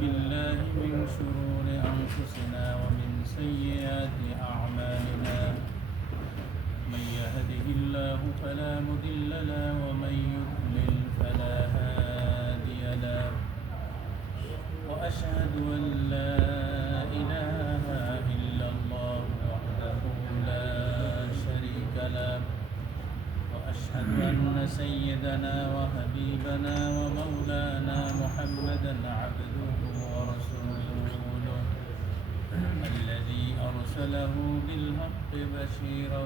بالله من شرور أنفسنا ومن سيئات أعمالنا من يهده الله فلا مضل له ومن يضلل فلا هادي له وأشهد أن لا إله إلا الله وحده لا شريك له وأشهد أن سيدنا وحبيبنا ومولانا محمدا عبده ورسوله الذي أرسله بالحق بشيرا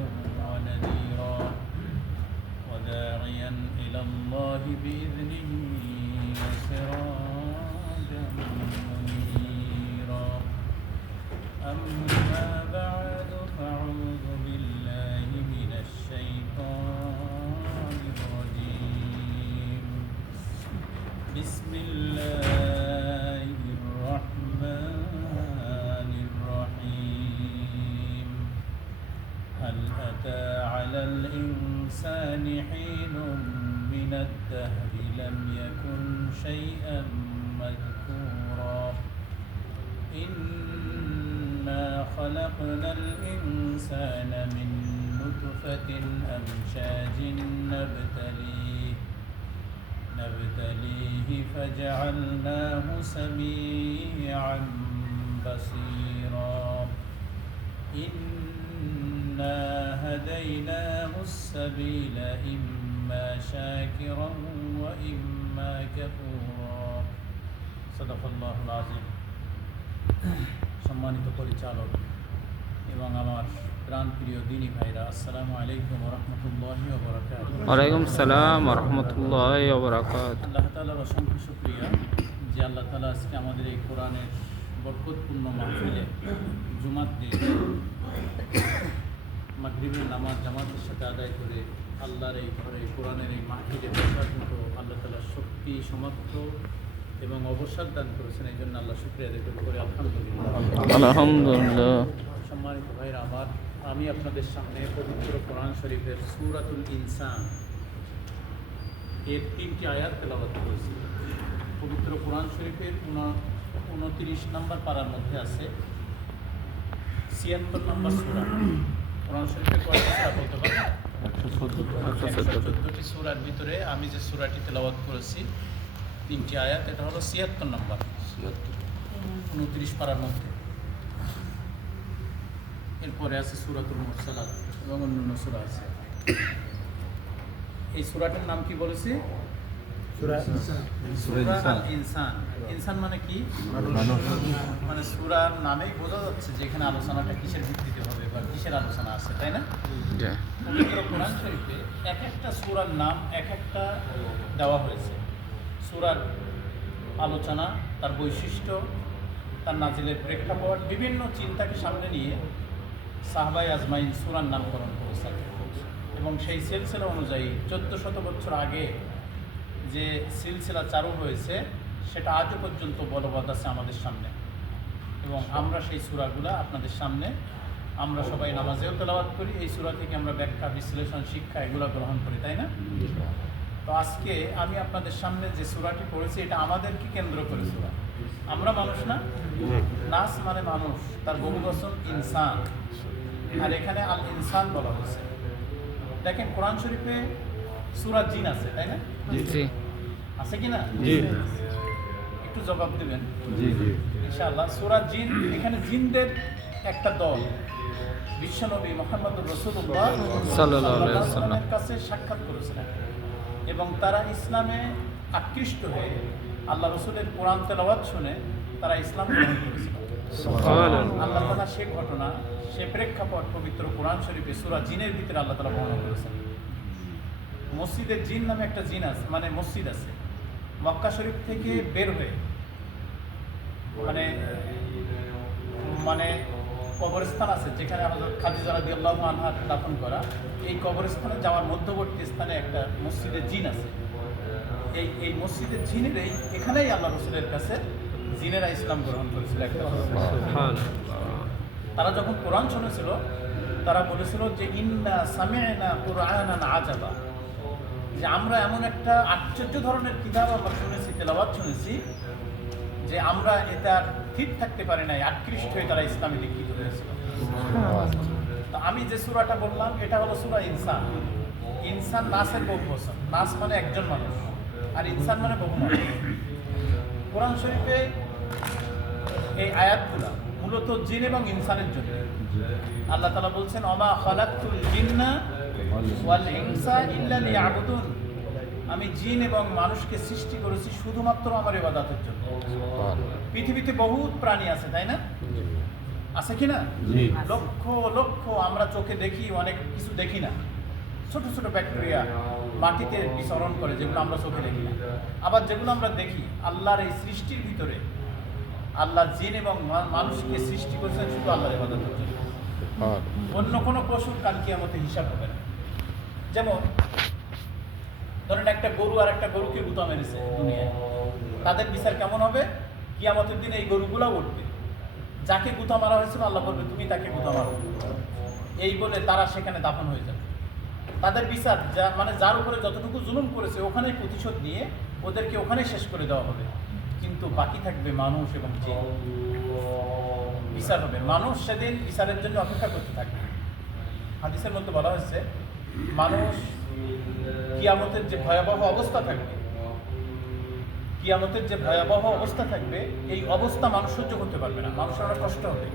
ونذيرا وداعيا إلى الله بإذنه وسراجا منيرا أما بعد فأعوذ بالله من الشيطان الرجيم بسم الله الرحمن الرحيم هل أتى على الإنسان حين من الدهر لم يكن شيئا مذكورا إنا خلقنا الإنسان من نطفة أمشاج نبتليه فجعلناه سميعا بصيرا إنا هديناه السبيل إما شاكرا وإما كفورا صدق الله العظيم সম্মানিত পরিচালক এবং আমার প্রাণপ্রিয় দিনী ভাইরা, আসসালামু আলাইকুম ওয়া রাহমাতুল্লাহি ওয়া বারাকাতুহু। ওয়ালাইকুম সালাম ওয়া রাহমাতুল্লাহি ওয়া বারাকাতুহু। আল্লাহ তাআলার অসংখ্য শুকরিয়া যে আল্লাহ তাআলা আজকে আমাদের এই কোরআনের বরকতপূর্ণ মাহফিলে জুমার দিন মাগরিবের নামাজ জামাতের সাথে আদায় করে আল্লাহর এই ঘরে কোরআনের এই মাহফিলে বসার মতো আল্লাহ তাআলার শক্তি সামর্থ্য এবং অবসর দান করেছেন। এই জন্য আল্লাহ শুকরিয়া আদায় করে আলহামদুলিল্লাহ। সম্মানিত ভাইরা আমার, আমি আপনাদের সামনে পবিত্র কোরআন শরীফের সূরাতুল ইনসান এর 3টি আয়াত তেলাওয়াত করেছি। পবিত্র কোরআন শরীফের 29 নম্বর পারার মধ্যে আছে 76 নম্বর সূরা। কোরআন শরীফের কয়টা সূরা বলতে পারেন? 114টি সূরার ভিতরে আমি যে সূরাটি তেলাওয়াত করেছি 3টি আয়াত, এটা হলো 76 নম্বর 29 পারার মধ্যে। এরপরে আছে সূরাতুল মুরসালাত এবং অন্যান্য সূরা আছে। এই সূরাটার নাম কি বলেছি? সূরা ইনসান। ইনসান মানে কি? মানে সূরার নামেই বোঝা যাচ্ছে যে এখানে আলোচনাটা কিসের ভিত্তিতে হবে বা কিসের আলোচনা আছে, তাই না? পবিত্র কোরআন শরীফে এক একটা সূরার নাম এক একটা দেওয়া হয়েছে। সূরার আলোচনা, তার বৈশিষ্ট্য, তার নাজিলের প্রেক্ষাপট, বিভিন্ন চিন্তাকে সামনে নিয়ে সাহাবায়ে আজমাইন সূরার নামকরণ করেছেন এবং সেই সিলসিলা অনুযায়ী 1400 বছর আগে যে সিলসিলা চালু হয়েছে সেটা আজও পর্যন্ত বলবৎ আছে আমাদের সামনে এবং আমরা সেই সূরাগুলো আপনাদের সামনে আমরা সবাই নামাজেও তেলাওয়াত করি। এই সূরা থেকে আমরা ব্যাখ্যা, বিশ্লেষণ, শিক্ষা এগুলো গ্রহণ করি, তাই না? তো আজকে আমি আপনাদের সামনে যে সূরাটি পড়েছি এটা আমাদেরকে কেন্দ্র করে সূরা। আমরা মানুষ না? নাস মানে মানুষ, তার বহুবচন ইনসান, আর এখানে আল ইনসান বলা হয়েছে। দেখেন কোরআন শরীফে সূরা জিন আছে, তাই না? জি। আছে কি না? জি। একটু জবাব দিবেন। জি জি। ইনশাআল্লাহ। সূরা জিন, এখানে জিনদের একটা দল বিশ্বনবী মুহাম্মদুর রাসূলুল্লাহ সাল্লাল্লাহু আলাইহি ওয়াসাল্লামের কাছে সাক্ষাৎ করেছিলেন এবং তারা ইসলামে আকৃষ্ট হয়ে আল্লাহ রাসূলের কোরআন তেলাওয়াত শুনে তারা ইসলাম গ্রহণ করেছিল। আল্লাহ তাআলা সে ঘটনা, সে প্রেক্ষাপট পবিত্র কোরআন শরীফে সূরা জিনের ভিতরে আল্লাহ তাআলা বর্ণনা করেছেন। মসজিদে জিন নামে একটা জিন আছে, মানে মসজিদ আছে মক্কা শরীফ থেকে বের হয়ে, মানে মানে কবরস্থান আছে যেখানে হযরত খাদিজা রাদিয়াল্লাহু আনহা দাফন করা। এই কবরস্থানে যাওয়ার মধ্যবর্তী স্থানে একটা মসজিদে জিন আছে। এই মসজিদের জিনের এখানেই আল্লাহ রাসূলের কাছে জিনেরা ইসলাম গ্রহণ করেছিল। তারা যখন কোরআন শুনেছিল তারা বলেছিল যে ইন্না সামি'না কুরআনান আজাবা, যে আমরা এমন একটা আশ্চর্য ধরনের কিতাব আমরা শুনেছি, তেলাওয়াত শুনেছি যে আমরা এটা ঠিক থাকতে পারি নাই, আকৃষ্ট হয়ে তারা ইসলামে দীক্ষিত হয়েছিল। তো আমি যে সূরাটা বললাম এটা হলো সূরা ইনসান। ইনসান নাসের বহুবচন, নাস মানে একজন মানুষ, আর ইনসান মানে বহু মানুষ। কোরআন শরীফে এই আয়াতগুলা মূলত জিন এবং ইনসানের জন্য। আল্লাহ তাআলা বলছেন, ওমা খালাকতুল জিন্না ওয়াল ইনসা ইল্লা লিয়াবুদুন। আমি জিন এবং মানুষকে সৃষ্টি করেছি শুধুমাত্র আমার ইবাদতের জন্য। পৃথিবীতে বহুত প্রাণী আছে, তাই না? আছে কি না? লক্ষ লক্ষ আমরা চোখে দেখি, অনেক কিছু দেখি না। ছোট ছোট ব্যাকটেরিয়া মাটিতে বিচরণ করে, যেগুলো আমরা চোখে দেখি না। আবার যেগুলো আমরা দেখি, আল্লাহর এই সৃষ্টির ভিতরে আল্লাহ জিন এবং মানুষকে সৃষ্টি করেছেন শুধু আল্লাহর ইবাদতের জন্য। অন্য কোনো পশুর কাল কিয়ামতে হিসাব হবে না। যেমন ধরেন একটা গরু আর একটা গরুকে গুতা মেরেছে দুনিয়ায়, তাদের বিচার কেমন হবে? কিয়ামতের দিনে এই গরুগুলা উঠবে, যাকে গুতা মারা হয়েছিল আল্লাহ বলবে তুমি তাকে গুতা মারো, এই বলে তারা সেখানে দাফন হয়ে যাবে। তাদের বিচার মানে যার উপরে যতটুকু জুলুম করেছে ওখানেই প্রতিশোধ নিয়ে ওদেরকে ওখানেই শেষ করে দেওয়া হবে। কিন্তু বাকি থাকবে মানুষ এবং জিন। বিচার হবে, মানুষ সেদিন বিচারের জন্য অপেক্ষা করতে থাকবে। হাদিসের মধ্যে বলা হয়েছে, মানুষ কিয়ামতের যে ভয়াবহ অবস্থা থাকবে, কিয়ামতের যে ভয়াবহ অবস্থা থাকবে, এই অবস্থা মানুষ সহ্য করতে পারবে না, মানুষের অনেক কষ্ট হবে।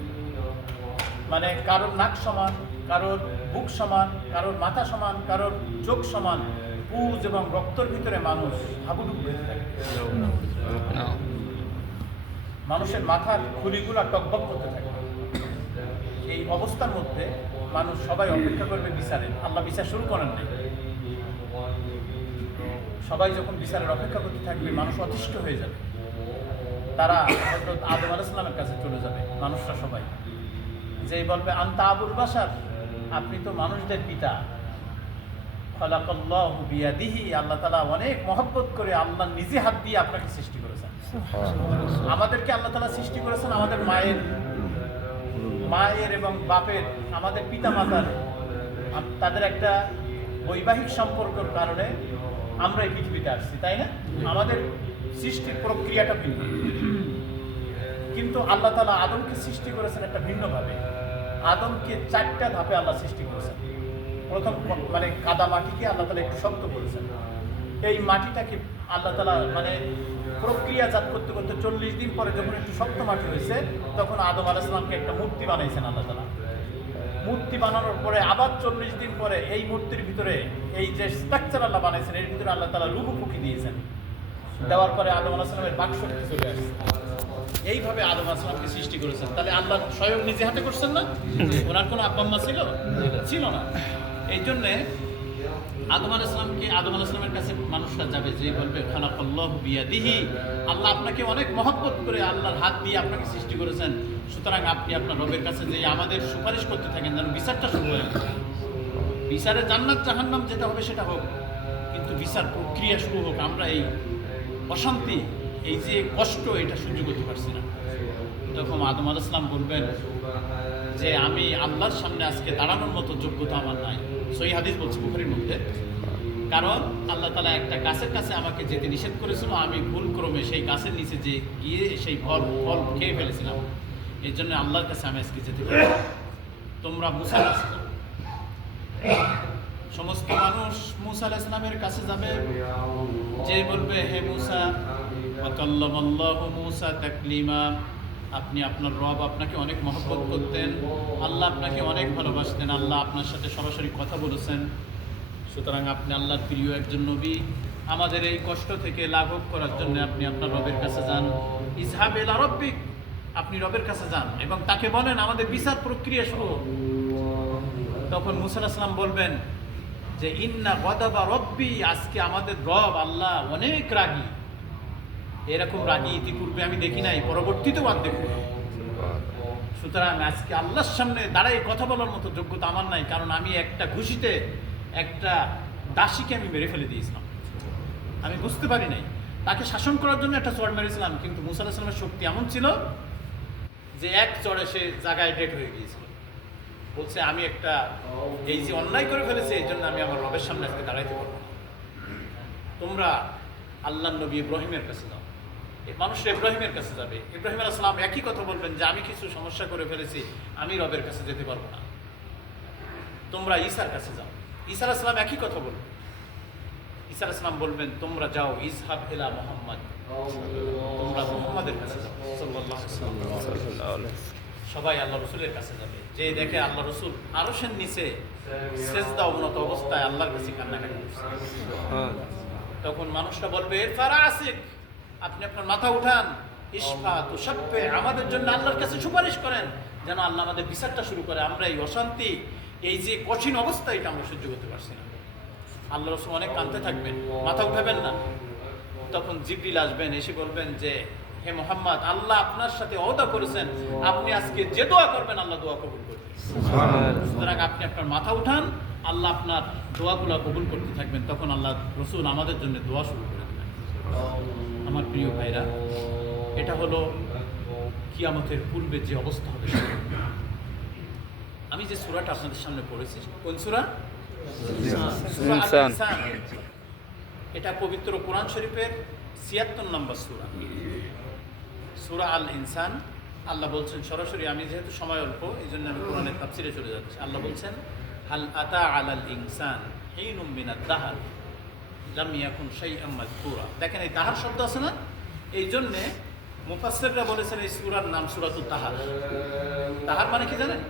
মানে কারোর নাক সমান, কারোর বুক সমান, কারোর মাথা সমান, কারোর চোখ সমান, পুজ এবং রক্তর ভিতরে মানুষ হাবুডুবু খেতে থাকবে। মানুষের মাথার খুলিগুলো টকবক করতে থাকবে। এই অবস্থার মধ্যে মানুষ সবাই অপেক্ষা করবে বিচারের। আল্লাহ বিচার শুরু করেন নাই। সবাই যখন বিচারের অপেক্ষা করতে থাকবে, মানুষ অতিষ্ঠ হয়ে যাবে। তারা হযরত আদম আলাইহিস সালামের কাছে চলে যাবে, মানুষরা সবাই, যে বলবে আনতা আবুল বাশার, আপনি তো মানুষদের পিতা। খালাকাল্লাহু বিয়াদিহি, আল্লাহ তাআলা অনেক মহব্বত করে আল্লাহ নিজে হাত দিয়ে আপনাকে সৃষ্টি করেছেন। আমাদেরকে আল্লাহ তাআলা সৃষ্টি করেছেন আমাদের মায়ের এবং বাপের, আমাদের পিতা মাতার তাদের একটা বৈবাহিক সম্পর্কের কারণে আমরা এই পৃথিবীতে আসছি, তাই না? আমাদের সৃষ্টির প্রক্রিয়াটা ভিন্ন। কিন্তু আল্লাহ তাআলা আদমকে সৃষ্টি করেছেন একটা ভিন্নভাবে। আদমকে 4টা ধাপে আল্লাহ সৃষ্টি করেছেন। প্রথম মানে কাদা মাটিকে আল্লাহ তাআলা একটু শক্ত করেছেন। এই মাটিটাকে আল্লাহ তাআলা মানে প্রক্রিয়াজাত করতে করতে 40 দিন পরে যখন একটু শক্ত মাটি হয়েছে, তখন আদম আলাইহিস সালামকে একটা মূর্তি বানাইছেন আল্লাহ তাআলা। মূর্তি বানানোর পরে আবার 40 দিন পরে এই মূর্তির ভিতরে এই যে স্ট্রাকচার আল্লাহ বানাইছেন, এর ভিতরে আল্লাহ তাআলা রূহ ফুঁকি দিয়েছেন। দেওয়ার পরে আদম আলাইহিস সালামের বাকশক্তি চলে আসছে। এইভাবে আদম আলাইহিস সালামকে সৃষ্টি করেছেন। তাহলে আল্লাহ স্বয়ং নিজে হাতে করছেন না? ওনার কোনো আব্বা আম্মা ছিল না। এই জন্যে আদম আলাইহিস সালামের কাছে মানুষরা যাবে, যে বলবে খালাকাল্লাহু বিয়াদিহি, আল্লাহ আপনাকে অনেক মহব্বত করে আল্লাহর হাত দিয়ে আপনাকে সৃষ্টি করেছেন, সুতরাং আপনি আপনার রবের কাছে যে আমাদের সুপারিশ করতে থাকেন যেন বিচারটা শুরু হয়। বিচারে জান্নাত জাহান্নাম যেটা হবে সেটা হোক, কিন্তু বিচার প্রক্রিয়া শুরু হোক। আমরা এই অশান্তি, এই যে কষ্ট, এটা সহ্য করতে পারছি না। তখন আদম আলাইহিস সালাম বলবেন যে আমি আল্লাহর সামনে আজকে দাঁড়ানোর মতো যোগ্যতা আমার নাই। সহিহ হাদিস বলছে বুখারীর মধ্যে। কারণ আল্লাহ তাআলা একটা গাছের কাছে আমাকে যেতে নিষেধ করেছিল, আমি ভুলক্রমে সেই গাছের নিচে যে গিয়ে সেই ফল খেয়ে ফেলেছিলাম। এই জন্য আল্লাহর কাছে আমি আজকে যেতে পারি। তোমরা মুসা আলাইহিস সালাম, সমস্ত মানুষ মুসা আলাইহিস সালামের কাছে যাবে, যে বলবে হে মুসা, ওয়াকাল্লামাল্লাহু মুসা তাকলিমা, আপনি আপনার রব আপনাকে অনেক মহব্বত করতেন, আল্লাহ আপনাকে অনেক ভালোবাসতেন, আল্লাহ আপনার সাথে সরাসরি কথা বলেছেন, সুতরাং আপনি আল্লাহর প্রিয় একজন নবী। আমাদের এই কষ্ট থেকে লাঘব করার জন্য আপনি আপনার রবের কাছে যান। ইযহাব ইলা রাব্বিক, আপনি রবের কাছে যান এবং তাকে বলেন আমাদের বিচার প্রক্রিয়া শুরু হোক। তখন মুসা আলাইহিস সালাম বলবেন যে ইন্না গাদাবা রব্বি, আজকে আমাদের রব আল্লাহ অনেক রাগী। এরকম রাগী ইতিপূর্বে আমি দেখি নাই, পরবর্তীতেও আর দেখব না। সুতরাং আজকে আল্লাহর সামনে দাঁড়াই কথা বলার মতো যোগ্যতা আমার নাই, কারণ আমি একটা ঘুষিতে একটা দাসীকে আমি মেরে ফেলে দিয়েছিলাম। আমি বুঝতে পারি নাই, তাকে শাসন করার জন্য একটা চড় মেরেছিলাম, কিন্তু মুসা আলাইহিস সালামের শক্তি এমন ছিল যে এক চড়ে সে জায়গায় ডেট হয়ে গিয়েছিল। বলছে আমি একটা এই যে অন্যায় করে ফেলেছি, এই জন্য আমি আমার রবের সামনে আজকে দাঁড়াইতে পারবো না। তোমরা আল্লাহর নবী ইব্রাহিমের কাছে যাও, মানুষ ইব্রাহিমের কাছে যাবে, ইব্রাহিম আলাইহিস সালাম একই কথা বলবেন যে আমি কিছু সমস্যা করে ফেলেছি, আমি রবের কাছে যেতে পারবো না, তোমরা ঈসার কাছে যাও। ঈসা আলাইহিস সালাম একই কথা বলবেন, ঈসা আলাইহিস সালাম বলবেন তোমরা যাও ইযহাব ইলা মুহাম্মদ, তোমরা মুহাম্মাদের কাছে যাও সাল্লাল্লাহু আলাইহি ওয়াসাল্লাম। সবাই আল্লাহ রসুলের কাছে যাবে, যে দেখে আল্লাহ রসুল আরশের নিচে সেজদা অবনত অবস্থায় আল্লাহর কাছে কান্নাকাটি করছে, তখন মানুষটা বলবে ফারা আসিক, আপনি আপনার মাথা উঠান, ইশফা তুশাফে, আমাদের জন্য আল্লাহর কাছে সুপারিশ করেন যেন আল্লাহ আমাদের বিচারটা শুরু করে, আমরা এই অশান্তি, এই যে কঠিন অবস্থা, এটা আমরা সহ্য করতে পারছি না। আল্লাহ রসুল অনেক কাঁদতে থাকবেন, মাথা উঠাবেন না। তখন জিবরিল আসবেন, এসে বলবেন যে হে মুহাম্মদ, আল্লাহ আপনার সাথে ওয়াদা করেছেন আপনি আজকে যে দোয়া করবেন আল্লাহ দোয়া কবুল করবেন, সুতরাং আপনি আপনার মাথা উঠান, আল্লাহ আপনার দোয়াগুলো কবুল করতে থাকবেন। তখন আল্লাহ রসুল আমাদের জন্য দোয়া শুরু করে দেবেন। আমার প্রিয় ভাইরা, এটা হলো কিয়ামতের পূর্বে যে অবস্থা হবে। আমি যে সূরাটা আপনাদের সামনে পড়েছি, কোন সূরা? সূরা আল ইনসান। এটা পবিত্র কোরআন শরীফের ৭৬ নম্বর সূরা, সূরা আল ইনসান। আল্লাহ বলছেন সরাসরি, আমি যেহেতু সময় অল্প এই জন্য আমি কোরআনের তাফসিরে চলে যাচ্ছি। আল্লাহ বলছেন হাল আতা আলাল ইনসান হিনুম মিনাদ দাহর লাম ইয়াকুন শাইআম মাযকুরা। দেখেন এই তাহার শব্দ আছে না, এই জন্যে মুফাসসিররা বলেছেন এই সূরার নাম সূরাতুত তাহার। তাহার মানে কি জানেন?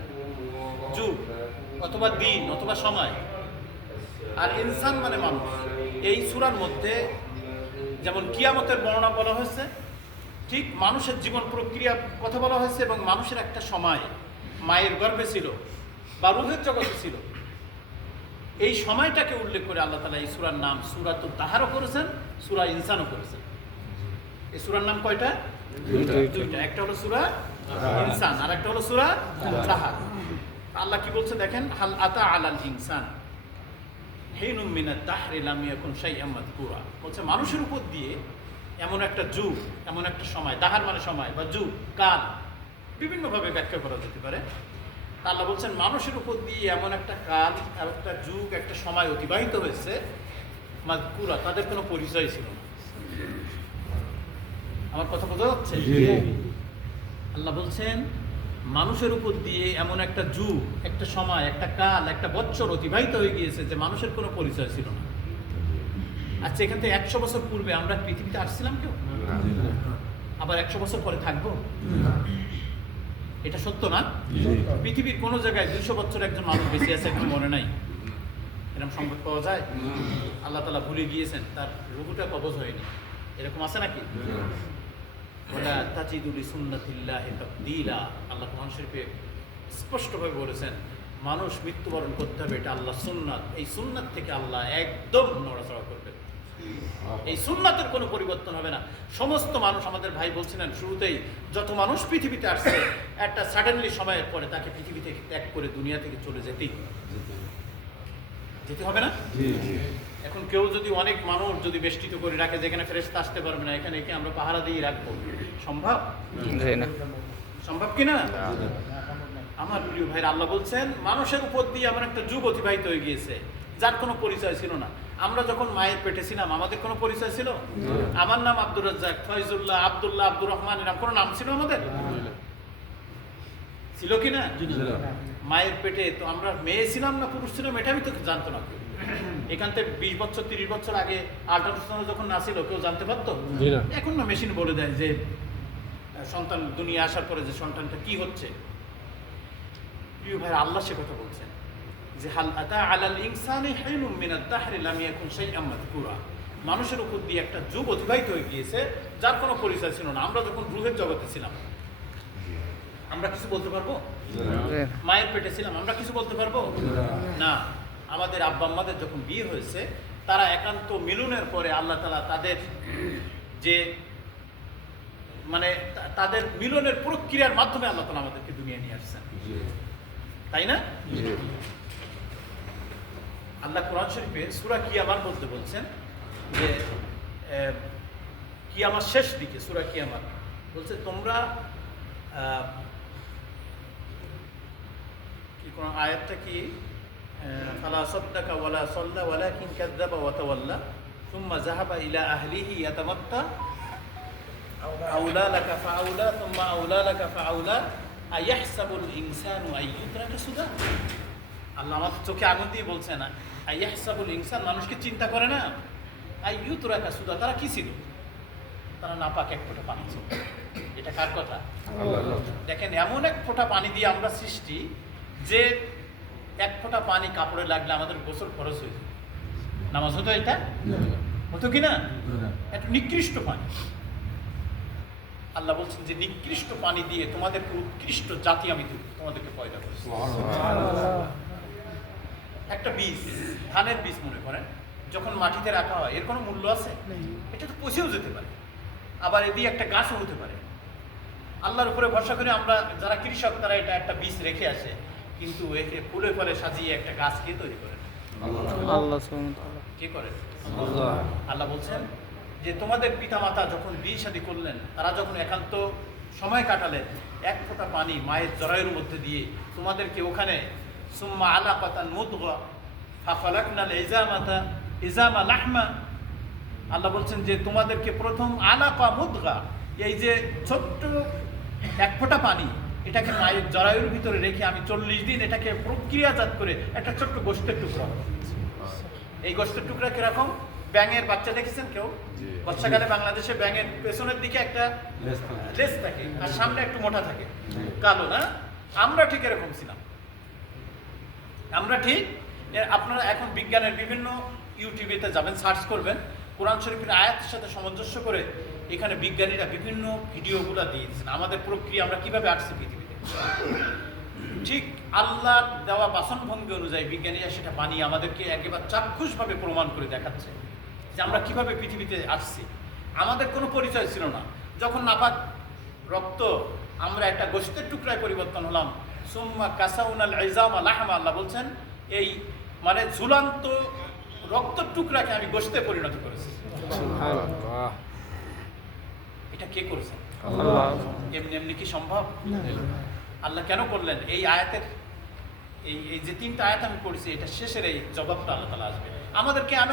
যুগ অথবা দিন অথবা সময়, আর ইনসান মানে মানুষ। এই সূরার মধ্যে যেমন কিয়ামতের বর্ণনা বলা হয়েছে, ঠিক মানুষের জীবন প্রক্রিয়া কথা বলা হয়েছে, এবং মানুষের একটা সময় মায়ের গর্ভে ছিল বা রূহের জগতে ছিল, এই সময়টাকে উল্লেখ করে আল্লাহ তাআলা এই সূরার নাম সূরাতুত তাহারও করেছেন, সূরা ইনসানও করেছেন। এই সূরার নাম কয়টা? দুইটা। একটা হলো সূরা ইনসান আর একটা হলো সূরা তাহার। আল্লাহ কি বলছে দেখেন, হাল আতা আলাল ইনসান হিনুম মিনাদ দাহরি লাম ইয়াকুন শাইআম মাযকুরা। বলছে মানুষের উপর দিয়ে এমন একটা যুগ, এমন একটা সময়, দাহার মানে সময় বা যুগ, কাল, বিভিন্নভাবে ব্যাখ্যা করা যেতে পারে। আল্লাহ বলছেন মানুষের উপর দিয়ে এমন একটা কাল, একটা যুগ, একটা সময় অতিবাহিত হয়েছে, মাযকুরা, তাদের কোনো পরিচয় ছিল না। আমার কথা বোঝা যাচ্ছে? আল্লাহ বলছেন মানুষের উপর দিয়ে এমন একটা যুগ, একটা সময়, একটা কাল, একটা বছর অতিবাহিত হয়ে গিয়েছে যে মানুষের কোনো পরিচয় ছিল না। আচ্ছা, এখান থেকে ১০০ বছর পূর্বে আমরা পৃথিবীতে আসছিলাম কেউ? আবার ১০০ বছর পরে থাকবো? এটা সত্য না? পৃথিবীর কোনো জায়গায় ২০০ বছর একজন মানুষ বেঁচে আছে এখন মনে নাই, এরকম সংবাদ পাওয়া যায়? আল্লাহ তাআলা ভুলে গিয়েছেন, তার রূহটা কবজ হয়নি, এরকম আছে নাকি? ওয়ালা তাজিদু লিসুন্নাতিল্লাহি তাবদীলা। আল্লাহ কোরআন শরীফে স্পষ্টভাবে বলেছেন মানুষ মৃত্যুবরণ করতে হবে, এটা আল্লাহর সুন্নাত। এই সুন্নাত থেকে আল্লাহ একদম নড়াচড়া করবেন, এই সুন্নাতের কোনো পরিবর্তন হবে না। সমস্ত মানুষ, আমাদের ভাই বলছিলেন শুরুতেই, যত মানুষ পৃথিবীতে আসছে একটা সাডেনলি সময়ের পরে তাকে পৃথিবী থেকে ত্যাগ করে দুনিয়া থেকে চলে যেতে হবে না? এখন কেউ যদি অনেক মানুষ যদি বেষ্টিত করে রাখে যেখানে ফেরেশতা আসতে পারবে না, এখানে একে আমরা পাহারা দিয়ে রাখবো, সম্ভব? সম্ভব কিনা? আমার প্রিয় ভাইরা, আল্লাহ বলছেন মানুষের উপর দিয়ে এমন একটা যুগ অতিবাহিত হয়ে গিয়েছে যার কোনো পরিচয় ছিল না। আমরা যখন মায়ের পেটে ছিলাম আমাদের কোনো পরিচয় ছিল? আমার নাম আব্দুর রাজ্জাক, ফয়জুল্লাহ, আব্দুল্লাহ, আব্দুর রহমান, এরকম কোনো নাম ছিল আমাদের? ছিল কি না? মায়ের পেটে তো আমরা মেয়ে ছিলাম না পুরুষ ছিলাম এটা আমি তো জানতো না কেউ। এখান থেকে 20 বছর 30 বছর আগে আল্ট্রাসাউন্ড যখন না ছিল কেউ জানতে পারতো? এখন না মেশিন বলে দেয় যে সন্তান দুনিয়া আসার পরে যে সন্তানটা কি হচ্ছে। প্রিয় ভাই, আল্লাহ সে কথা বলছেন যে হাল আতা আলাল ইনসানি হিনুম মিনাদ দাহরি লাম ইয়াকুন শাইআম মাযকুরা। মানুষের উপর দিয়ে একটা যুগ অতিবাহিত হয়ে গিয়েছে যার কোনো পরিচয় ছিল না। আমরা যখন রূহের জগতে ছিলাম আমরা কিছু বলতে পারবো? মায়ের পেটে ছিলাম আমরা কিছু বলতে পারবো না। আমাদের আব্বা আম্মাদের যখন বিয়ে হয়েছে তারা একান্ত মিলনের পরে আল্লাহ তাআলা তাদের যে মানে তাদের মিলনের প্রক্রিয়ার মাধ্যমে আল্লাহ তাআলা আমাদেরকে দুনিয়া নিয়ে আসছেন, তাই না? আল্লাহ কোরআন শরীফে সূরা কিয়ামার মধ্যে বলছেন যে কিয়ামার শেষ দিকে সূরা কিয়ামার বলছে তোমরা কি কোন আয়াতটা কি ফালা সাদ্দাকা ওয়ালা সাল্লা ওয়ালাকিন কাযযাবা ওয়া তাওয়াল্লা সুম্মা যাহাবা ইলা আহলিহি ইয়াতামাত্তা আউলা লাকা ফাআউলা সুম্মা আউলা লাকা ফাআউলা আইয়াহসাবুল ইনসানু আইয়ুতরাকা সুদা। আল্লাহ আমার চোখে আগুন দিয়ে বলছে না, আইয়াহসাবুল ইনসান, মানুষকে চিন্তা করে না, আইয়ুতরাকা সুদা, তারা কি ছিল? তারা নাপাক এক ফোঁটা পানি ছিল। এটা কার কথা? দেখেন, এমন এক ফোঁটা পানি দিয়ে আমরা সৃষ্টি, যে এক ফোঁটা পানি কাপড়ে লাগলে আমাদের গোসল খরচ হয়ে যায়। নামাজ হতো এটা? হতো কি না? একটা নিকৃষ্ট পানি। আল্লাহ বলছেন যে নিকৃষ্ট পানি দিয়ে তোমাদেরকে উৎকৃষ্ট জাতি আমি তোমাদেরকে পয়দা করেছি। একটা বীজ, ধানের বীজ মনে করেন, যখন মাটিতে রাখা হয় এর কোনো মূল্য আছে? এটা তো পচেও যেতে পারে, আবার এদিকে একটা গাছও হতে পারে। আল্লাহর উপরে ভরসা করে আমরা যারা কৃষক, তারা এটা একটা বীজ রেখে আসে, কিন্তু একে ফুলে ফলে সাজিয়ে একটা গাছ কে তৈরি করে? আল্লাহ। কে করে? আল্লাহ বলছেন যে তোমাদের পিতামাতা যখন বিয়ে শাদী করলেন, তারা যখন একান্ত সময় কাটালেন, এক ফোঁটা পানি মায়ের জরায়ুর মধ্যে দিয়ে তোমাদেরকে ওখানে সুম্মা আলাকাতান মুদগা ফাখালাকনাল ইজামা লাহমা। আল্লাহ বলছেন যে তোমাদেরকে প্রথম আলাকা মুদগা, এই যে ছোট্ট এক ফোঁটা পানি, এটাকে মায়ের জরায়ুর ভিতরে রেখে আমি 40 দিন এটাকে প্রক্রিয়াজাত করে একটা ছোট্ট গোশতের টুকরা। এই গোশতের টুকরা কিরকম? ব্যাঙের বাচ্চা দেখেছেন কেউ? বর্ষাকালে বাংলাদেশে ব্যাঙের পেছনের দিকে একটা লেজ থাকে আর সামনে একটু মোটা থাকে, কালো না? আমরা ঠিক এরকম ছিলাম। আমরা ঠিক, আপনারা এখন বিজ্ঞানের বিভিন্ন ইউটিউবেতে যাবেন, সার্চ করবেন, কোরআন শরীফের আয়াতের সাথে সামঞ্জস্য করে এখানে বিজ্ঞানীরা বিভিন্ন ভিডিওগুলো দিয়েছেন আমাদের প্রক্রিয়া, আমরা কিভাবে আসছি পৃথিবীতে। ঠিক আল্লাহ দেওয়া বাসনভঙ্গি অনুযায়ী বিজ্ঞানীরা সেটা বানিয়ে আমাদেরকে একেবারে চাক্ষুষভাবে প্রমাণ করে দেখাচ্ছে যে আমরা কিভাবে পৃথিবীতে আসছি। আমাদের কোনো পরিচয় ছিল না। যখন নাপাক রক্ত আমরা একটা গোশতের টুকরায় পরিবর্তন হলাম, সুম্মা কাসাউনাল ইজামা লাহমা, আল্লাহ বলছেন এই মানে ঝুলন্ত রক্তের টুকরাকে আমি গোশতে পরিণত করেছি। এটা কে করেছেন? আল্লাহ। এমনি এমনি কি সম্ভব? আল্লাহ কেন করলেন? এই আয়াতের এই যে 3টা আয়াত আমি পড়েছি, এটা শেষের এই জবাবটা আল্লাহ তাআলা আসবে। আমাদের কেন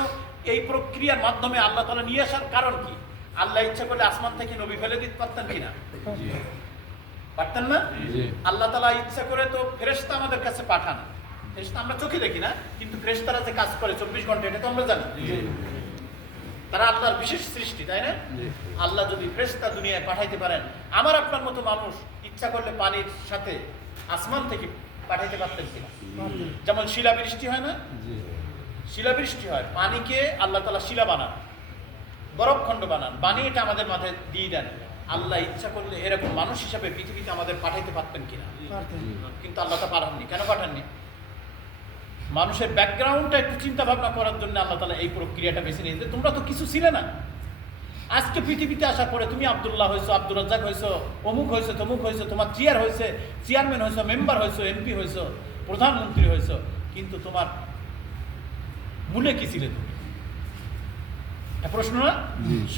এই প্রক্রিয়ার মাধ্যমে আল্লাহ তাআলা নিয়ে আসার কারণ কি? আল্লাহ ইচ্ছা করলে আসমান থেকে নবী ফেলে দিতে পারতেন কিনা? পারতেন না? আল্লাহ তাআলা ইচ্ছা করে তো ফেরেশতা আমাদের কাছে পাঠান। ফেরেশতা আমরা চোখে দেখি না, কিন্তু ফেরেশতারা যে কাজ করে 24 ঘন্টা, এটা তো আমরা জানি। তারা আল্লাহর বিশেষ সৃষ্টি, তাই না? আল্লাহ যদি ফেরেশতা দুনিয়ায় পাঠাইতে পারেন, আমার আপনার মতো মানুষ ইচ্ছা করলে পানির সাথে আসমান থেকে পাঠাইতে পারতেন কিনা? যেমন শিলাবৃষ্টি হয় না? শিলাবৃষ্টি হয়, পানিকে আল্লাহ তাআলা শিলা বানান, বরফখণ্ড বানান, বানিয়ে এটা আমাদের মাথায় দিয়ে দেন। আল্লাহ ইচ্ছা করলে এরকম মানুষ হিসাবে পৃথিবীতে আমাদের পাঠাইতে পারতেন কিনা? কিন্তু আল্লাহ তা পাঠাননি। কেন পাঠাননি? মানুষের ব্যাকগ্রাউন্ডটা একটু চিন্তা ভাবনা করার জন্য আল্লাহ তাআলা এই প্রক্রিয়াটা বেছে নিয়েছে। তোমরা তো কিছু ছিলে না, আজকে পৃথিবীতে আসার পরে তুমি আব্দুল্লাহ হয়েছো, আব্দুর রাজ্জাক হয়েছো, অমুক হয়েছো, তমুক হয়েছো, তোমার চেয়ারম্যান হয়েছো, মেম্বার হয়েছো, এমপি হয়েছো, প্রধানমন্ত্রী হয়েছো, কিন্তু তোমার মূলে কি ছিলে তুমি? প্রশ্ন না?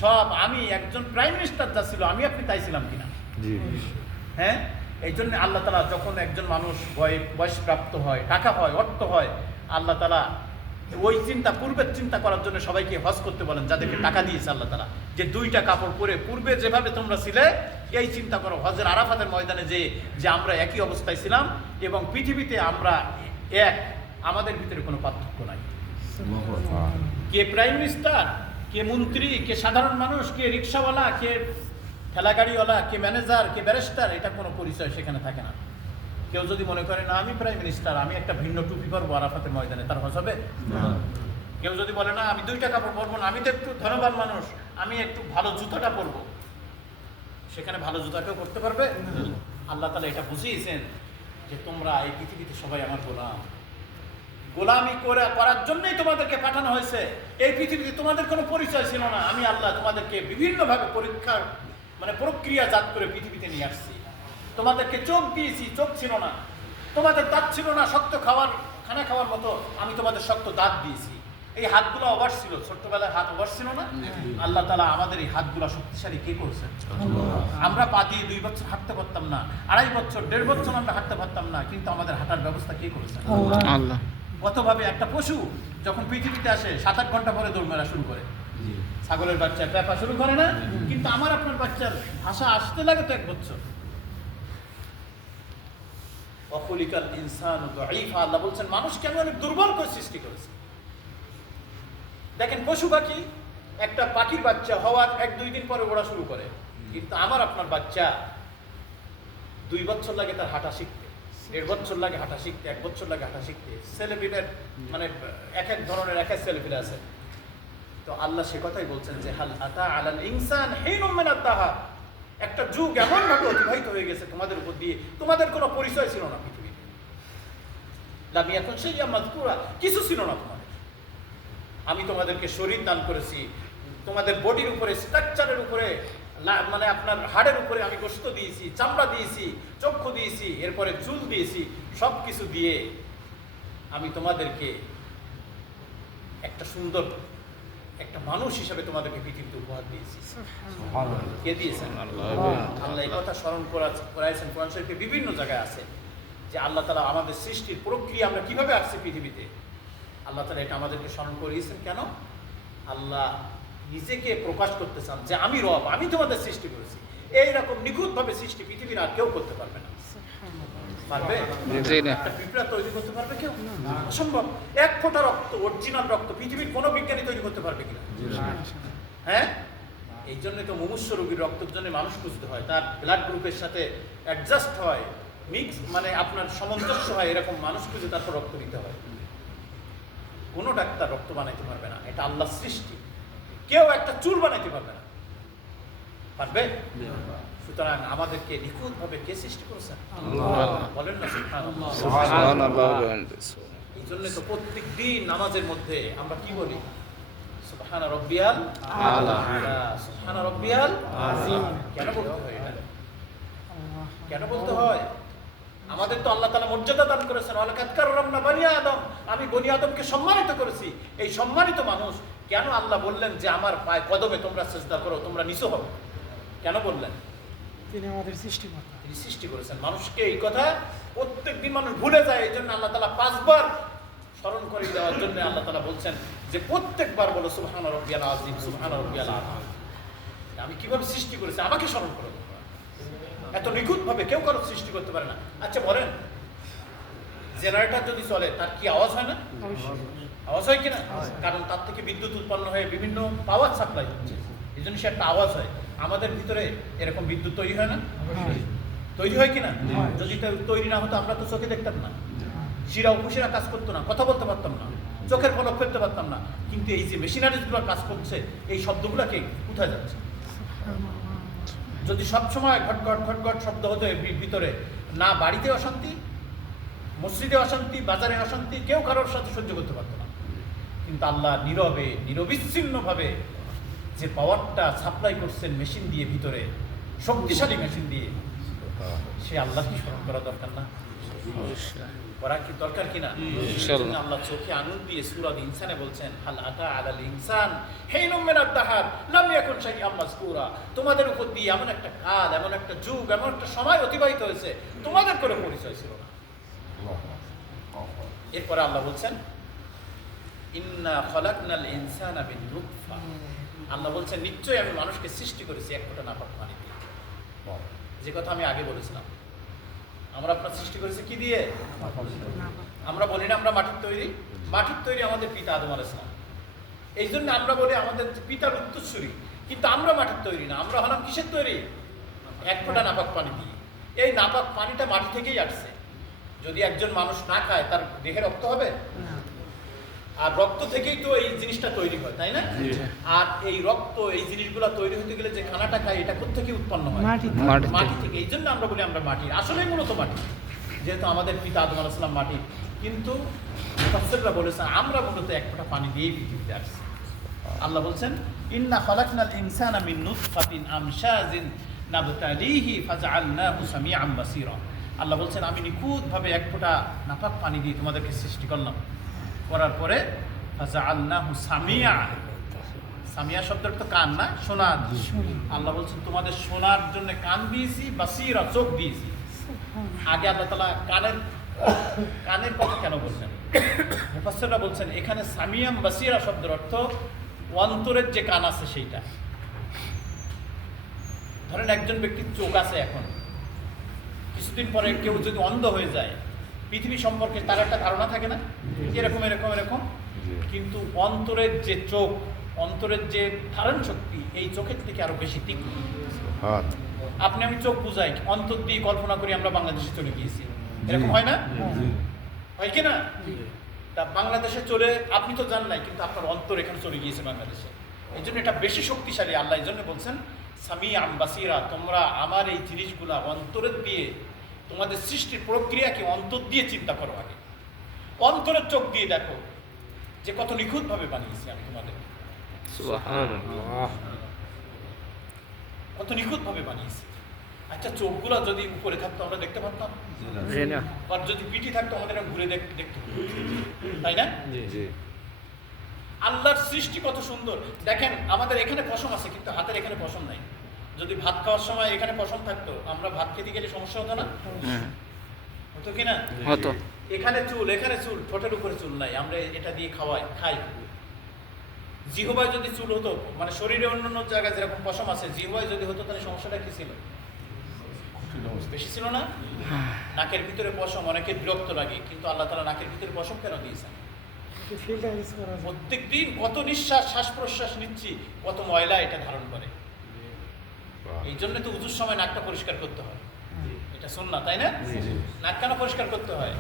সব আমি একজন প্রাইম মিনিস্টার যা ছিল, আমি আপনি তাই ছিলাম কিনা? হ্যাঁ, এই জন্য আল্লাহ তাআলা যখন একজন মানুষ বয়সপ্রাপ্ত হয়, টাকা হয়, অর্থ হয়, আল্লাহ তাআলা ওই পূর্বের চিন্তা করার জন্য সবাইকে হজ করতে বলেন, যাদেরকে টাকা দিয়েছে আল্লাহ তাআলা, যে 2টা কাপড় পরে পূর্বে যেভাবে তোমরা ছিলে এই চিন্তা করো, হজের আরাফাতের ময়দানে যে আমরা একই অবস্থায় ছিলাম এবং পৃথিবীতে আমরা এক, আমাদের ভিতরে কোনো পার্থক্য নাই। কে প্রাইম মিনিস্টার, কে মন্ত্রী, কে সাধারণ মানুষ, কে রিক্সাওয়ালা, কে ঠেলাগাড়িওয়ালা, কে ম্যানেজার, কে ব্যারিস্টার, এটা কোনো পরিচয় সেখানে থাকে না। কেউ যদি মনে করে না আমি প্রাইম মিনিস্টার, আমি একটা ভিন্ন টুপি পরবো আরাফাতের ময়দানে, তার হজ হবে? কেউ যদি বলে না আমি 2টা কাপড় পরবো না, আমি তো একটু ধনবান মানুষ, আমি একটু ভালো জুতাটা পরবো, সেখানে ভালো জুতাটাও করতে পারবে? আল্লাহ তাআলা এটা বুঝিয়েছেন যে তোমরা এই পৃথিবীতে সবাই আমার গোলাম, গোলামি করার জন্যই তোমাদেরকে পাঠানো হয়েছে। এই পৃথিবীতে তোমাদের কোনো পরিচয় ছিল না, আমি আল্লাহ তোমাদেরকে বিভিন্নভাবে প্রক্রিয়াজাত করে পৃথিবীতে নিয়ে আসছি। তোমাদেরকে চোখ দিয়েছি, চোখ ছিল না, তোমাদের দাঁত ছিল না শক্ত খানা খাওয়ার মতো, আমি তোমাদের শক্ত দাঁত দিয়েছি। এই হাতগুলো অবাস ছিল, ছোট্টবেলায় হাত অবাস ছিল না? আল্লাহ তাআলা আমাদের এই হাতগুলো শক্তিশালী কে করেছেন? আমরা পা দিয়ে 2 বছর হাঁটতে পারতাম না, 2.5 বছর 1.5 বছর আমরা হাঁটতে পারতাম না, কিন্তু আমাদের হাঁটার ব্যবস্থা কে করেছেন? আল্লাহ। কতভাবে একটা পশু যখন পৃথিবীতে আসে 7-8 ঘন্টা পরে দৌড় মেলা শুরু করে, ছাগলের বাচ্চা প্যাপা শুরু করে না, কিন্তু আমার আপনার বাচ্চার ভাষা আসতে লাগে তো 1 বছর। অকুলিকাল ইনসানু দাঈফা, আল্লাহ বলছেন মানুষকে আমি অনেক দুর্বল করে সৃষ্টি করেছি। দেখেন পশু পাখি একটা পাখির বাচ্চা হওয়ার 1-2 দিন পরে ওড়া শুরু করে, কিন্তু আমার আপনার বাচ্চা 2 বছর লাগে তার হাঁটা শিখতে, 1.5 বছর লাগে হাঁটা শিখতে, 1 বছর লাগে হাঁটা শিখতে। ছেলেপিলের মানে এক এক ধরনের এক এক ছেলেপিলে আছে। তো আল্লাহ সে কথাই বলছেন যে হাল আতা আলাল ইনসান হিনুম মিনাদ দাহার, একটা যুগ এমন ভাবে অতিবাহিত হয়ে গেছে তোমাদের উপর দিয়ে, তোমাদের কোনো পরিচয় ছিল না পৃথিবীতে। লাম ইয়াকুন শাইআম মাযকুরা, কিছু ছিল না তোমাদের। আমি তোমাদেরকে শরীর দান করেছি, তোমাদের বডির উপরে, স্ট্রাকচারের উপরে, মানে আপনার হাড়ের উপরে আমি গোশত দিয়েছি, চামড়া দিয়েছি, চক্ষু দিয়েছি, এরপরে চুল দিয়েছি, সব কিছু দিয়ে আমি তোমাদেরকে একটা সুন্দর একটা মানুষ হিসেবে তোমাদেরকে পৃথিবীতে উপহার দিয়েছি। কে দিয়েছেন? আল্লাহ এই কথা স্মরণ করাইছেন কোরআন শরীফে বিভিন্ন জায়গায় আছে যে আল্লাহ তাআলা আমাদের সৃষ্টির প্রক্রিয়া আমরা কিভাবে আসছি পৃথিবীতে, আল্লাহ তাআলা এটা আমাদেরকে স্মরণ করিয়েছেন। কেন? আল্লাহ নিজেকে প্রকাশ করতে চান যে আমি রব, আমি তোমাদের সৃষ্টি করেছি। এইরকম নিখুঁতভাবে সৃষ্টি পৃথিবীর আর কেউ করতে পারবে না। পারবে? একটা পিঁপড়া তৈরি করতে পারবে কেউ? অসম্ভব। 1 ফোঁটা রক্ত, অরিজিনাল রক্ত পৃথিবীর কোনো বিজ্ঞানী তৈরি করতে পারবে কিনা? হ্যাঁ, এই জন্য তো মুমূর্ষু রোগীর রক্তের জন্য মানুষ খুঁজতে হয়, তার ব্লাড গ্রুপের সাথে অ্যাডজাস্ট হয়, মিক্স মানে আপনার সামঞ্জস্য হয়, এরকম মানুষ খুঁজে তারপর রক্ত দিতে হয়। কোনো ডাক্তার রক্ত বানাইতে পারবে না, এটা আল্লাহর সৃষ্টি। কেউ একটা চুল বানাইতে পারবে না, পারবে? সুতরাং আমাদেরকে নিখুঁতভাবে কে সৃষ্টি করেছেন? বলেন না সুবহানাল্লাহ। এই জন্য তো প্রত্যেক দিন নামাজের মধ্যে আমরা কি বলি? সুবহান রাব্বিয়াল আলা, সুবহান রাব্বিয়াল আযীম। কেন বলতে হয় এটা? কেন বলতে হয়? আমাদের তো আল্লাহ তাআলা মর্যাদা দান করেছেন, ওয়ালাকাদ কাররামনা বনি আদম, আমি বনি আদমকে সম্মানিত করেছি। এই সম্মানিত মানুষ কেন আল্লাহ বললেন যে আমার পায়ে কদমে তোমরা সিজদা করো, তোমরা নিচু হও? কেন বললেন? তিনি আমাদের সৃষ্টিকর্তা, তিনি সৃষ্টি করেছেন মানুষকে। এই কথা প্রত্যেকদিন মানুষ ভুলে যায়, এই জন্য আল্লাহ তাআলা 5 বার স্মরণ করে দেওয়ার জন্য আল্লাহ তাআলা বলছেন যে প্রত্যেকবার বলো সুবহান রাব্বিয়াল আযীম, সুবহান রাব্বিয়াল আযীম। আমি কিভাবে সৃষ্টি করেছি আমাকে স্মরণ করো। এত নিখুঁতভাবে কেউ কারো সৃষ্টি করতে পারে না। আচ্ছা বলেন, জেনারেটর যদি চলে তার কি আওয়াজ হয় না? আওয়াজ হয় কিনা? কারণ তার থেকে বিদ্যুৎ উৎপন্ন হয়ে বিভিন্ন পাওয়ার সাপ্লাই হচ্ছে, এই জন্য সে একটা আওয়াজ হয়। আমাদের ভিতরে এরকম বিদ্যুৎ তৈরি হয় না? তৈরি হয় কিনা? যদি তৈরি না হতো আমরা তো চোখে দেখতাম না, শিরা উপশিরা কাজ করতো না, কথা বলতে পারতাম না, চোখের পলক ফেলতে পারতাম না। কিন্তু এই যে মেশিনারিজগুলো কাজ করছে, এই শব্দগুলোকে কোথায় যাচ্ছে? যদি সবসময় ঘটঘট ঘটঘট শব্দ হতো ভিতরে, না বাড়িতে অশান্তি, মসজিদে অশান্তি, বাজারে অশান্তি, কেউ কারোর সাথে সহ্য করতে পারতো না। কিন্তু আল্লাহ নীরবে নিরবিচ্ছিন্নভাবে যে পাওয়ারটা সাপ্লাই করছেন মেশিন দিয়ে, ভিতরে শক্তিশালী মেশিন দিয়ে, সে আল্লাহ কি স্মরণ করা দরকার না? করা কি দরকার কিনা? আল্লাহ চোখে আঙুল দিয়ে সূরা ইনসানে বলছেন হাল আতা আলাল ইনসান হিনুম মিনাদ দাহার লাম ইয়াকুন শাইআম মাযকুরা, তোমাদের উপর দিয়ে এমন একটা কাল, এমন একটা যুগ, এমন একটা সময় অতিবাহিত হয়েছে, তোমাদের কোনো পরিচয় ছিল না। এরপরে আল্লাহ বলছেন ইন্না খালাকনাল ইনসানা মিন নুতফা, আল্লাহ বলছেন নিশ্চয়ই আমি মানুষকে সৃষ্টি করেছি 1 ফোঁটা নাপাক পানি দিয়ে। যে কথা আমি আগে বলেছিলাম, আমরা আপনার সৃষ্টি করেছি কি দিয়ে? আমরা বলি না আমরা মাটির তৈরি? মাটির তৈরি আমাদের পিতা আদম আলাইহিস সালাম। এই জন্য আমরা বলি আমাদের পিতার উত্তরসূরি, কিন্তু আমরা মাটির তৈরি না, আমরা হলাম কিসের তৈরি? 1 ফোঁটা নাপাক পানি দিয়ে। এই নাপাক পানিটা মাটি থেকেই আসছে। যদি একজন মানুষ না খায় তার দেহে রক্ত হবে? আর রক্ত থেকেই তো এই জিনিসটা তৈরি হয়, তাই না? আর এই রক্ত, এই জিনিসগুলো তৈরি হতে গেলে যে খানাটা খায়, এটা কোথা থেকে উৎপন্ন হয়? মাটি থেকে। এই জন্য আমরা বলি আমরা মাটি, আসলেই মূলত মাটি, যেহেতু আমাদের পিতা আদম আলাইহিস সালাম মাটি। কিন্তু মুফাসসিররা বলেছেন আমরা মূলত 1 ফোঁটা পানি দিয়েই পৃথিবীতে আসছি। আল্লাহ বলছেন ইন্না খালাকনাল ইনসানা মিন নুতফাতিন আমশাজিন নাবতালিহি ফাজআলনাহু সামিআন বাসীরা। আল্লাহ বলছেন আমি নিখুঁতভাবে 1 ফোঁটা নাপাক পানি দিয়ে তোমাদেরকে সৃষ্টি করলাম, করার পরে ফাজআলনাহু সামিআ, সামিয়া শব্দের তো কান না, শোনার। আল্লাহ বলছেন তোমাদের শোনার জন্য কান দিয়েছি, বাসীরা চোখ দিয়েছি। আগে আল্লাহ তাআলা কানের কথা কেন বলছেন? মুফাসসিররা বলছেন এখানে সামিয়াম বাসীরা শব্দের অর্থ অন্তরের যে কান আছে সেইটা। ধরেন একজন ব্যক্তির চোখ আছে, এখন কিছুদিন পরে কেউ যদি অন্ধ হয়ে যায়, পৃথিবী সম্পর্কে তার একটা ধারণা থাকে না, এরকম এরকম এরকম। কিন্তু অন্তরের যে চোখ, অন্তরের যে ধারণ শক্তি এই চোখের থেকে আরো বেশি তীক্ষ্ণ। আপনি আমি চোখ বুঝাই, অন্তর দিয়ে কল্পনা করি আমরা বাংলাদেশে চলে গিয়েছি, এরকম হয় না? হয় কি না? তা বাংলাদেশে চলে আপনি তো জান নাই, কিন্তু আপনার অন্তর এখানে চলে গিয়েছে বাংলাদেশে। এই জন্য এটা বেশি শক্তিশালী। আল্লাহ এই জন্য বলছেন সামিআম বাসীরা, তোমরা আমার এই জিনিসগুলা অন্তরের দিয়ে, তোমাদের সৃষ্টির প্রক্রিয়াকে অন্তর দিয়ে চিন্তা করো, আগে অন্তরের চোখ দিয়ে দেখো যে কত নিখুঁতভাবে বানিয়েছি আমি তোমাদের, সুবহানাল্লাহ। কত নিখুঁতভাবে বানিয়েছি। আচ্ছা, চোখগুলা যদি উপরে থাকতো আমরা দেখতে পারতাম, জি না। আর যদি পিঠে থাকতো আমাদের ঘুরে দেখতে হতো, তাই না? জি। আল্লাহর সৃষ্টি কত সুন্দর। দেখেন আমাদের এখানে পশম আছে, কিন্তু হাতের এখানে পশম নাই। যদি ভাত খাওয়ার সময় এখানে পশম থাকতো, আমরা ভাত খেতে গেলে সমস্যা হতো না? হতো কিনা? হতো। এখানে চুল, এখানে চুল, ঠোঁটের উপরে চুল নাই, আমরা এটা দিয়ে খাই। জিহ্বায় যদি চুল হতো, মানে শরীরে অন্যান্য জায়গায় যেরকম পশম আছে, জিহ্বায় যদি হতো তাহলে সমস্যাটা কি ছিল? বেশি ছিল না? নাকের ভিতরে পশম, অনেকের বিরক্ত লাগে, কিন্তু আল্লাহ তাআলা নাকের ভিতরে পশম কেন দিয়েছেন? ফিল্টার ইউজ করা যায়। প্রত্যেক দিন কত নিঃশ্বাস, শ্বাস প্রশ্বাস নিচ্ছি, কত ময়লা এটা ধারণ করে। এই জন্য তো উজুর সময় নাকটা পরিষ্কার করতে হয়, এটা সুন্নাহ, তাই না? নাক কেন পরিষ্কার করতে হয়?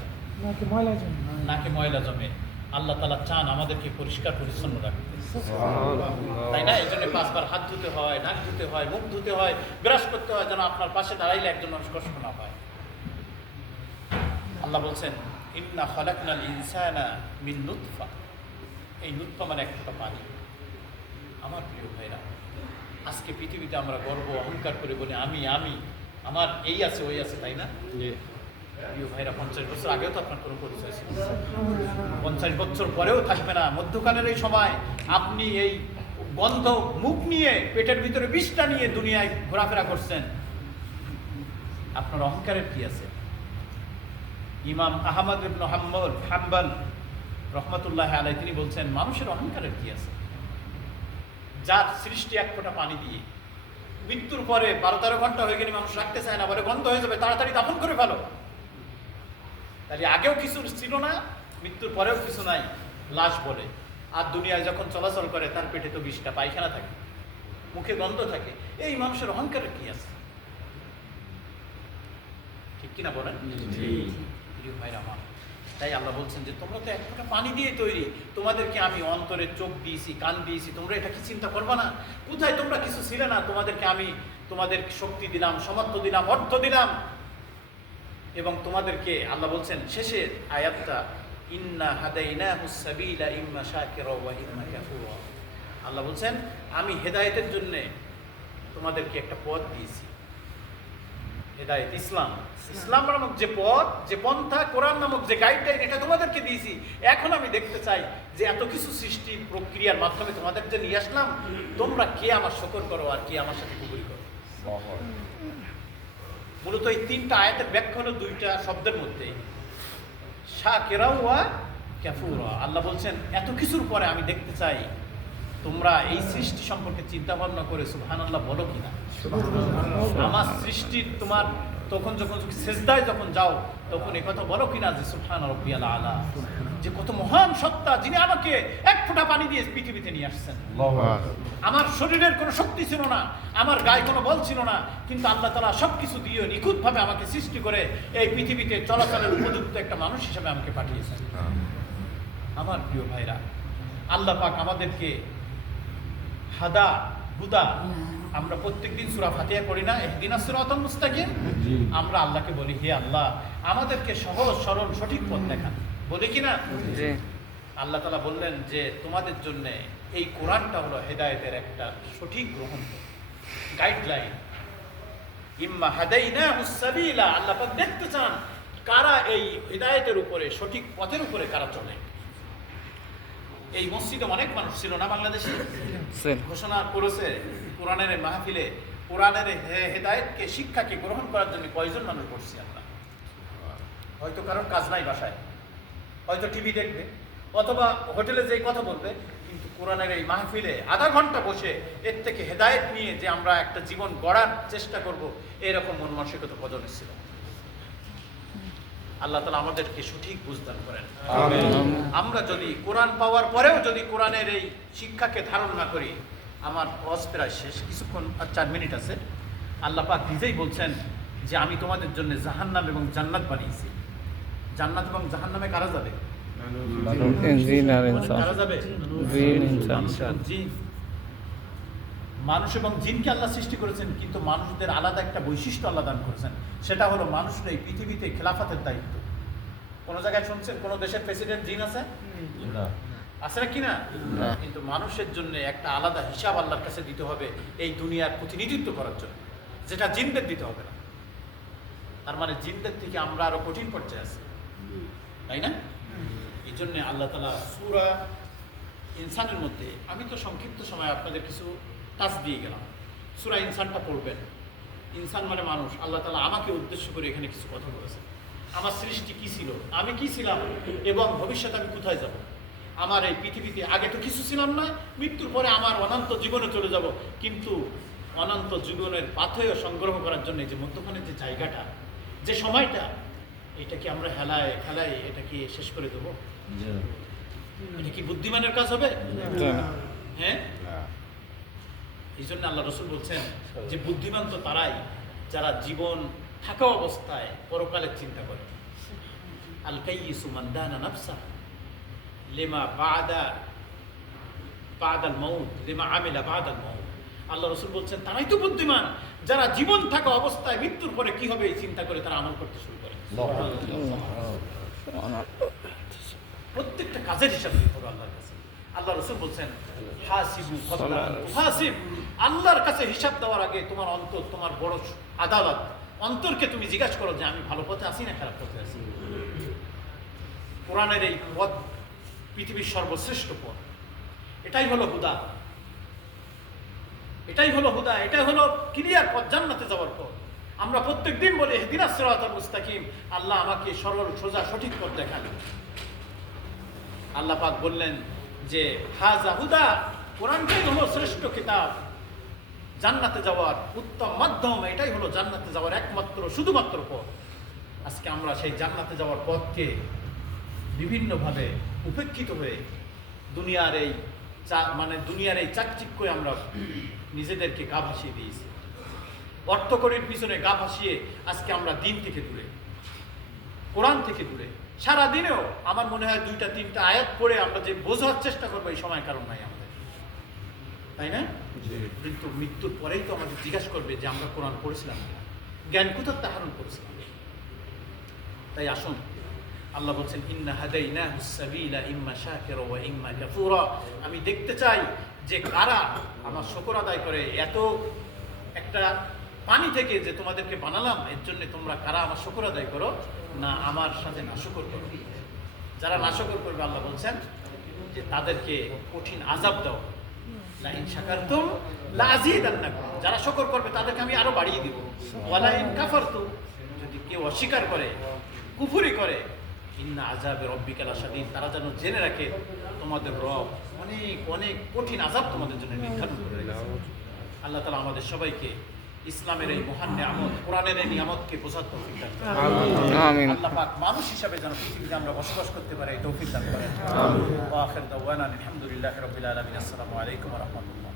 নাকি ময়লা জন্য। নাকে ময়লা জমে, আল্লাহ তাআলা চান আমাদেরকে পরিষ্কার পরিচ্ছন্ন রাখতে, তাই না? এই জন্য 5 বার হাত ধুতে হয়, নাক ধুতে হয়, মুখ ধুতে হয়, ব্রাশ করতে হয়, যেন আপনার পাশে দাঁড়াইলে একজন মানুষ কষ্ট না পায়। আল্লাহ বলছেন ইন্না খালাকনাল ইনসানা মিন নুতফা, এই নুতফা মানে একটা পানি। আমার প্রিয় ভাইরা, আজকে পৃথিবীতে আমরা গর্ব অহংকার করে বলি আমি আমার এই আছে ওই আছে, তাই না? প্রিয় ভাইরা, 50 বছর আগেও তো আপনার কোনো পরিচয় ছিল, 50 বছর পরেও থাকবে না। মধ্যকালের এই সময় আপনি এই গন্ধ মুখ নিয়ে, পেটের ভিতরে বিষটা নিয়ে দুনিয়ায় ঘোরাফেরা করছেন, আপনার অহংকারের কি আছে? ইমাম আহমদ ইবনে হাম্বল রহমাতুল্লাহ আলাইহি তিনি বলছেন মানুষের অহংকারের কি আছে? যার সৃষ্টি এক ফোঁটা পানি দিয়ে, মৃত্যুর পরে 12-13 ঘন্টা হয়ে গেলে মানুষ রাখতে চায় না, বলে গন্ধ হয়ে যাবে, তাড়াতাড়ি দাফন করে ফেলো। তাহলে আগেও কিছু ছিল না, মৃত্যুর পরেও কিছু নাই, লাশ বলে। আর দুনিয়ায় যখন চলাচল করে তার পেটে তো বিষটা, পায়খানা থাকে, মুখে গন্ধ থাকে। এই মানুষের অহংকারের কি আছে? ঠিক কিনা বলেন? প্রিয় ভাইরা আমার, তাই আল্লাহ বলছেন যে তোমরা তো এক ফোঁটা পানি দিয়ে তৈরি, তোমাদেরকে আমি অন্তরে চোখ দিয়েছি, কান দিয়েছি, তোমরা এটা কি চিন্তা করবা না? কোথায় তোমরা কিছু ছিলে না, তোমাদেরকে আমি তোমাদের শক্তি দিলাম, সামর্থ্য দিলাম, অর্থ দিলাম, এবং তোমাদেরকে আল্লাহ বলছেন শেষের আয়াতটা ইন্না হাদাইনাহুস সাবিলা ইম্মা শাকিরা ওয়া ইম্মা কাফুরা। আল্লাহ বলছেন আমি হেদায়েতের জন্য তোমাদেরকে একটা পথ দিয়েছি, হেদায়েত, ইসলাম নামক যে পথ, যে পন্থা, কোরআন নামক যে গাইডলাইন, এটা তোমাদেরকে দিয়েছি। এখন আমি দেখতে চাই যে এত কিছু সৃষ্টি প্রক্রিয়ার মাধ্যমে তোমাদের যে নিয়ে আসলাম, তোমরা কে আমার শুকর করো আর কে আমার সাথে কুফরি করো। মূলত এই 3টা আয়াতের ব্যাখ্যা হলো 2টা শব্দের মধ্যে, শাকিরা ওয়া কাফুরা। আল্লাহ বলছেন এত কিছুর পরে আমি দেখতে চাই তোমরা এই সৃষ্টি সম্পর্কে চিন্তা ভাবনা করে সুবহানাল্লাহ বলো কিনা। আমার সৃষ্টির তোমার তখন যখন সিজদায় যখন যাও তখন এই কথা বলো কিনা যে সুবহান রাব্বিয়াল আলা, যে কত মহান সত্তা যিনি আমাকে এক ফোঁটা পানি দিয়ে পৃথিবীতে নিয়ে আসছেন। আমার শরীরের কোনো শক্তি ছিল না, আমার গায়ে কোনো বল ছিল না, কিন্তু আল্লাহ তাআলা সবকিছু দিয়ে নিখুঁতভাবে আমাকে সৃষ্টি করে এই পৃথিবীতে চলাচলের উপযুক্ত একটা মানুষ হিসেবে আমাকে পাঠিয়েছেন। আমার প্রিয় ভাইরা, আল্লাহ পাক আমাদেরকে হাদা হুদা, আমরা প্রত্যেকদিন সূরা ফাতিহা পড়ি না, ইহদিনাস সিরাতাল মুস্তাকিম, আমরা আল্লাহকে বলি হে আল্লাহ আমাদেরকে সহজ সরল সঠিক পথ দেখান, বলি কিনা? আল্লাহ তাআলা বললেন যে তোমাদের জন্য এই কোরআনটা হলো হেদায়েতের একটা সঠিক গ্রহণ গাইডলাইন। ইম্মা হাদাইনাহুস সাবিলা, আল্লাহ পাক দেখতে চান কারা এই হেদায়েতের উপরে, সঠিক পথের উপরে কারা চলে। এই মসজিদে অনেক মানুষ ছিল না বাংলাদেশে, ঘোষণা করেছে কোরআনের মাহফিলে কোরআনের হেদায়েতকে, শিক্ষাকে গ্রহণ করার জন্য কয়জন মানুষ করছি আমরা? হয়তো কারোর কাজ নাই বাসায়, হয়তো টিভি দেখবে অথবা হোটেলে যেই কথা বলবে, কিন্তু কোরআনের এই মাহফিলে আধা ঘন্টা বসে এর থেকে হেদায়েত নিয়ে যে আমরা একটা জীবন গড়ার চেষ্টা করব, এরকম মন মানসিকতা কজন ছিল। আল্লাহ তাআলা আমাদেরকে সঠিক বুঝদান করেন। আমরা যদি কোরআন পাওয়ার পরেও যদি কোরআনের এই শিক্ষাকে ধারণ না করি, আমার ওয়াজ প্রায় শেষ, কিছুক্ষণ আর 4 মিনিট আছে। আল্লাহ পাক নিজেই বলছেন যে আমি তোমাদের জন্য জাহান্নাম এবং জান্নাত বানিয়েছি। জান্নাত এবং জাহান্নামে কারা যাবে? জিন আর ইনসান। কারা যাবে? জিন, ইনসান। মানুষ এবং জিন। মানুষ এবং জিনকে আল্লাহ সৃষ্টি করেছেন, কিন্তু মানুষদের আলাদা একটা বৈশিষ্ট্য আল্লাহ দান করেছেন, সেটা হলো মানুষের এই পৃথিবীতে খেলাফতের দায়িত্ব। কোন জায়গায় শুনছেন কোন দেশের প্রেসিডেন্ট জিন আছে? আছে না কিনা? কিন্তু মানুষের জন্য একটা আলাদা হিসাব আল্লাহর কাছে দিতে হবে এই দুনিয়ার প্রতিনিধিত্ব করার জন্য, যেটা জিনদের দিতে হবে না। তার মানে জিনদের থেকে আমরা আরো কঠিন পর্যায়ে আছি, তাই না? এই জন্য আল্লাহ তাআলা সূরা ইনসানের মধ্যে, আমি তো সংক্ষিপ্ত সময় আপনাদের কিছু টাচ দিয়ে গেলাম, সূরা ইনসানটা পড়বেন। ইনসান মানে মানুষ। আল্লাহ তাআলা আমাকে উদ্দেশ্য করে এখানে কিছু কথা বলেছেন। আমার সৃষ্টি কি ছিল, আমি কি ছিলাম, এবং ভবিষ্যতে আমি কোথায় যাব। আমার এই পৃথিবীতে আগে তো কিছু ছিলাম না, মৃত্যুর পরে আমার অনন্ত জীবনে চলে যাব, কিন্তু অনন্ত জীবনের পাথেয় সংগ্রহ করার জন্য যে মধ্যখানে যে জায়গাটা, যে সময়টা, এটা কি আমরা হেলায় খেলায় এটা কি শেষ করে দেবো? এটা কি বুদ্ধিমানের কাজ হবে? হ্যাঁ, এই জন্য আল্লাহ রাসূল বলছেন যে বুদ্ধিমান তো তারাই যারা জীবন থাকা অবস্থায় পরকালের চিন্তা করে। আল কাইয়িসু মান দানা নাফসা লিমা বাদাল মাউত লিমা আমিলা বাদাল মাউত। আল্লাহ রাসূল বলছেন তারাই তো বুদ্ধিমান যারা জীবন থাকা অবস্থায় মৃত্যুর পরে কি হবে এই চিন্তা করে তারা আমল করতে শুরু করে। প্রত্যেকটা কাজের হিসাব দিতে হবে আল্লাহর কাছে। আল্লাহ রাসূল বলছেন হাসিবু ক্বাবলা আন তুহাসিব। আল্লাহর কাছে হিসাব দেওয়ার আগে তোমার অন্তর, তোমার বড় আদালত, অন্তরকে তুমি জিজ্ঞাসা করো যে আমি ভালো পথে আছি না খারাপ পথে আছি। কোরআনের এই পথ পৃথিবীর সর্বশ্রেষ্ঠ পথ। এটাই হলো হুদা, এটাই হলো হুদা, এটাই হলো ক্লিয়ার পথ, জান্নাতে যাওয়ার পথ। আমরা প্রত্যেকদিন বলি ইহদিনাস সিরাতাল মুস্তাকিম, আল্লাহ আমাকে সরল সোজা সঠিক পথ দেখান। আল্লাহ পাক বললেন যে হাযা হুদা, কোরআনটাই হলো শ্রেষ্ঠ কিতাব, জান্নাতে যাওয়ার উত্তম মাধ্যম। এটাই হলো জান্নাতে যাওয়ার একমাত্র শুধুমাত্র পথ। আজকে আমরা সেই জান্নাতে যাওয়ার পথকে বিভিন্নভাবে উপেক্ষিত হয়ে দুনিয়ার এই চাকচিক্যে আমরা নিজেদেরকে গা ভাসিয়ে দিয়েছি। অর্থকরীর পিছনে গা ভাসিয়ে আজকে আমরা দিন থেকে দূরে, কোরআন থেকে দূরে। সারাদিনেও আমার মনে হয় 2-3টা আয়াত পড়ে আমরা যে বোঝার চেষ্টা করবো এই সময় কারণ নাই আমাদের, তাই না? কিন্তু মৃত্যুর পরেই তো আমাদের জিজ্ঞাসা করবে যে আমরা কোরআন পড়েছিলাম কিনা, জ্ঞান কোথার ধারণ করেছিলাম। তাই আসুন, আল্লাহ বলছেন ইন্না হাদাইনাহুস সাবিলা ইম্মা শাকিরা ওয়া ইম্মা কাফুরা। আমি দেখতে চাই যে কারা আমার শুকর আদায় করে। এত একটা পানি থেকে যে তোমাদেরকে বানালাম, এর জন্য তোমরা কারা আমার শুকর আদায় করো, না আমার সাথে নাশকর করো। যারা নাশকর করবে আল্লাহ বলছেন যে তাদেরকে কঠিন আযাব দাও। লা ইন শাকারতুম লা আযীদান্নাকুম। যারা শুকর করবে তাদেরকে আমি আরো বাড়িয়ে দিব। ওয়ালা ইন কাফারতুম, যদি কেউ অস্বীকার করে, কুফরি করে, ইন্না আযাবে রাব্বিকা লাশাদীদ, তারা যেন জেনে রাখে তোমাদের রব অনেক অনেক কঠিন আযাব তোমাদের জন্য নির্ধারণ করে রেখেছে। আল্লাহ তাআলা আমাদের সবাইকে ইসলামের এই মহান নিয়ামত, কোরআনের এই নিয়ামতকে বোঝার তৌফিক দান করেন। আমিন। আল্লাহ পাক মানুষ হিসেবে যেন পৃথিবীতে আমরা বসবাস করতে পারি, তৌফিক দান করেন। আমিন। ওয়া আখির দাওয়ানা আলহামদুলিল্লাহি রাব্বিল আলামিন। আসসালামু আলাইকুম ওয়া রাহমাতুল্লাহ।